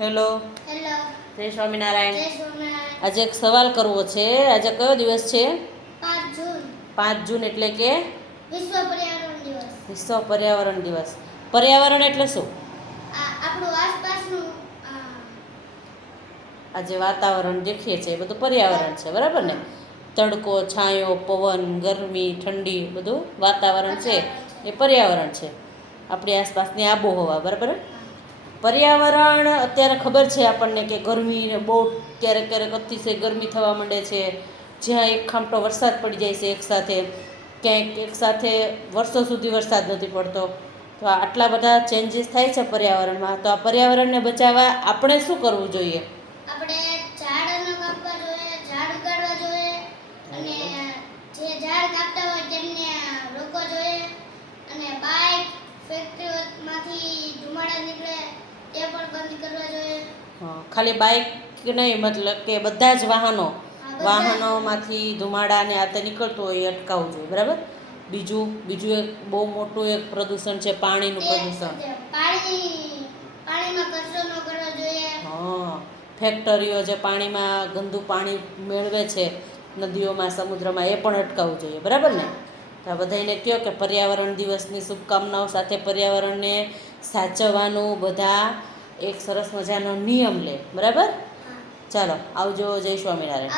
Hello. Hello. જય સ્વામિનારાયણ. આજે એક સવાલ કરવો છે. આજે કયો દિવસ છે? પાંચ જૂન. પાંચ જૂન એટલે કે? વિશ્વ પર્યાવરણ દિવસ. વિશ્વ પર્યાવરણ દિવસ. પર્યાવરણ એટલે શું? આપણું આસપાસનું આ, આ જે વાતાવરણ દેખીએ છીએ. એ બધું પર્યાવરણ છે. બરાબર ને? તડકો છાંયો પવન ગરમી ઠંડી બધું વાતાવરણ છે. એ પર્યાવરણ છે. આપણી આસપાસની આબોહવા. બરાબર? પર્યાવરણ અત્યારે ખબર છે આપણને કે ગરમી બહુ ક્યારેક ક્યારેક અતિશય ગરમી થવા માંડે છે. જ્યાં એક ખામટો વરસાદ પડી જાય છે એકસાથે ક્યાંક એક સાથે વર્ષો સુધી વરસાદ નથી પડતો. તો આટલા બધા ચેન્જીસ થાય છે પર્યાવરણમાં. તો આ પર્યાવરણને બચાવવા આપણે શું કરવું જોઈએ? આપણે ઝાડ કાપવા જોઈએ, ઝાડ ઉગાડવા જોઈએ અને જે ઝાડ કાપતા હોય તેમને રોકવા જોઈએ અને બાઇક ફેક્ટરીઓમાંથી ધુમાડા નીકળે તે પણ બંધ કરવા જોઈએ. ખાલી બાઇક નહીં મતલબ કે બધા જ વાહનો વાહનોમાંથી ધુમાડા ને આ તે નીકળતું હોય એ અટકાવવું જોઈએ બરાબર? બીજું બીજું એક બહુ મોટું એક પ્રદૂષણ છે પાણીનું પ્રદૂષણ. પાણી પાણીમાં કચરો ન કરવો જોઈએ. હા ફેક્ટરીઓ જે પાણીમાં ગંદુ પાણી મેળવે છે નદીઓમાં સમુદ્રમાં એ પણ અટકાવવું જોઈએ બરાબર ને? બધાને કહો કે પર્યાવરણ દિવસની શુભકામનાઓ સાથે પર્યાવરણને સાચવવાનું બધા એક સરસ મજાનો નિયમ લે. બરાબર? ચાલો આવજો જય સ્વામિનારાયણ.